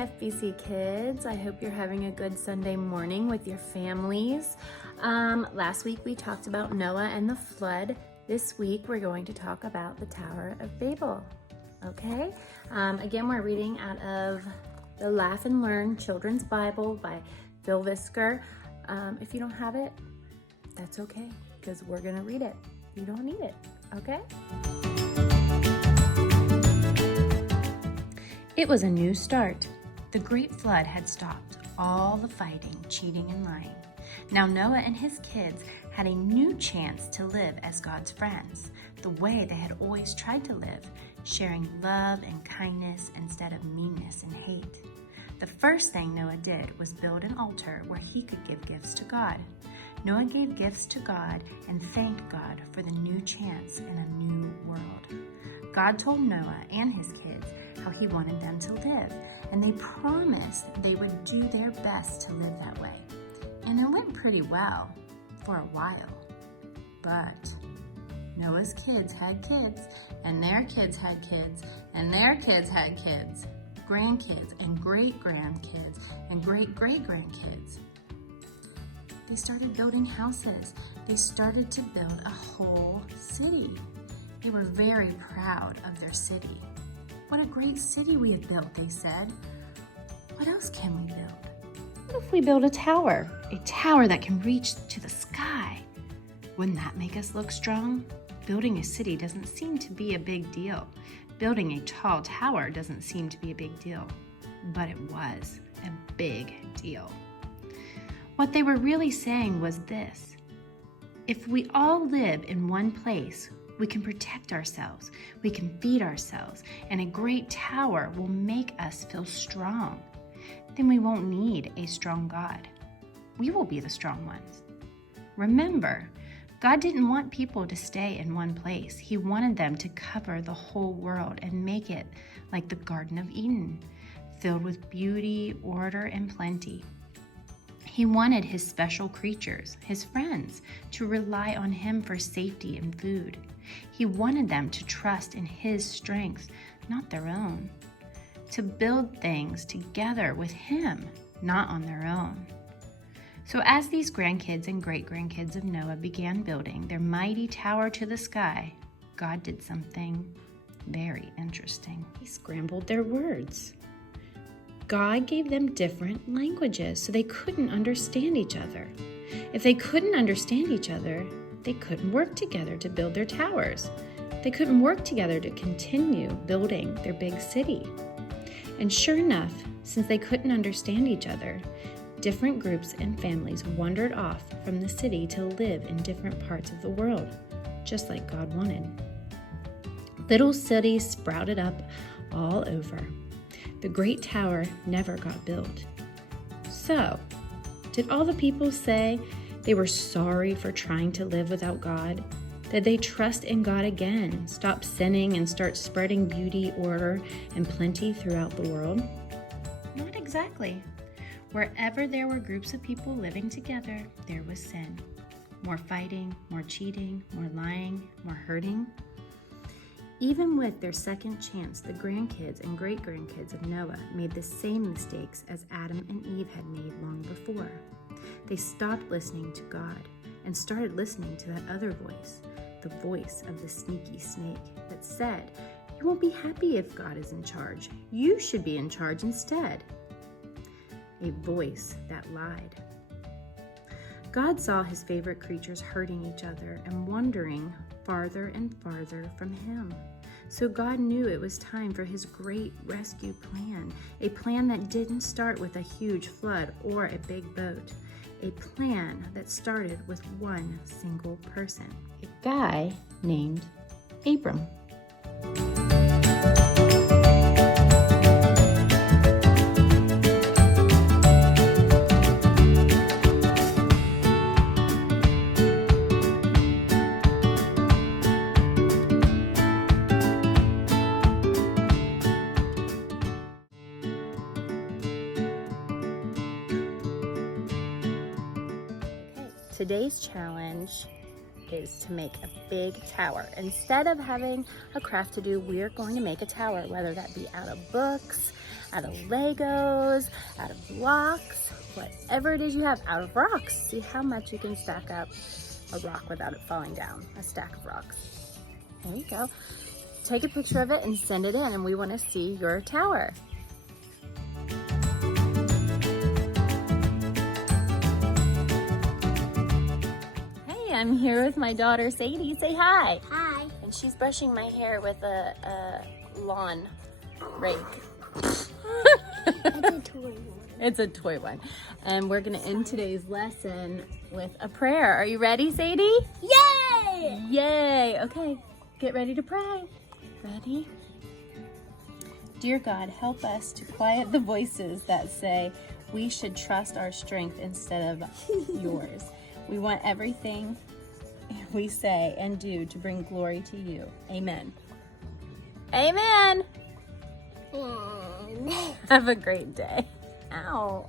FBC Kids. I hope you're having a good Sunday morning with your families. Last week we talked about Noah and the flood. This week we're going to talk about the Tower of Babel. Okay? Again, we're reading out of the Laugh and Learn Children's Bible by Phil Visker. If you don't have it, that's okay, because we're going to read it. You don't need it, okay? It was a new start. The great flood had stopped all the fighting, cheating, and lying. Now Noah and his kids had a new chance to live as God's friends, the way they had always tried to live, sharing love and kindness instead of meanness and hate. The first thing Noah did was build an altar where he could give gifts to God. Noah gave gifts to God and thanked God for the new chance in a new world. God told Noah and his kids how he wanted them to live, and they promised they would do their best to live that way. And it went pretty well for a while. But Noah's kids had kids, and their kids had kids, and their kids had kids, grandkids and great-grandkids and great-great-grandkids. They started building houses. They started to build a whole city. They were very proud of their city. What a great city we have built, they said. What else can we build? What if we build a tower that can reach to the sky? Wouldn't that make us look strong? Building a city doesn't seem to be a big deal. Building a tall tower doesn't seem to be a big deal, but it was a big deal. What they were really saying was this: if we all live in one place, we can protect ourselves, we can feed ourselves, and a great tower will make us feel strong. Then we won't need a strong God. We will be the strong ones. Remember, God didn't want people to stay in one place. He wanted them to cover the whole world and make it like the Garden of Eden, filled with beauty, order, and plenty. He wanted his special creatures, his friends, to rely on him for safety and food. He wanted them to trust in his strength, not their own. To build things together with him, not on their own. So as these grandkids and great-grandkids of Noah began building their mighty tower to the sky, God did something very interesting. He scrambled their words. God gave them different languages so they couldn't understand each other. If they couldn't understand each other, they couldn't work together to build their towers. They couldn't work together to continue building their big city. And sure enough, since they couldn't understand each other, different groups and families wandered off from the city to live in different parts of the world, just like God wanted. Little cities sprouted up all over. The great tower never got built. So, did all the people say they were sorry for trying to live without God? Did they trust in God again, stop sinning, and start spreading beauty, order, and plenty throughout the world? Not exactly. Wherever there were groups of people living together, there was sin. More fighting, more cheating, more lying, more hurting. Even with their second chance, the grandkids and great-grandkids of Noah made the same mistakes as Adam and Eve had made long before. They stopped listening to God and started listening to that other voice, the voice of the sneaky snake that said, "You won't be happy if God is in charge. You should be in charge instead." A voice that lied. God saw his favorite creatures hurting each other and wandering farther and farther from him. So God knew it was time for his great rescue plan, a plan that didn't start with a huge flood or a big boat, a plan that started with one single person, a guy named Abram. Today's challenge is to make a big tower. Instead of having a craft to do, we're going to make a tower, whether that be out of books, out of Legos, out of blocks, whatever it is you have, out of rocks. See how much you can stack up a rock without it falling down, a stack of rocks. There you go. Take a picture of it and send it in, and we want to see your tower. Hey, I'm here with my daughter Sadie. Say hi. Hi. And she's brushing my hair with a lawn rake. It's a toy one. It's a toy one. And we're going to end today's lesson with a prayer. Are you ready, Sadie? Yay! Yay! Okay, get ready to pray. Ready? Dear God, help us to quiet the voices that say we should trust our strength instead of yours. We want everything we say and do to bring glory to you. Amen. Amen. Have a great day. Ow.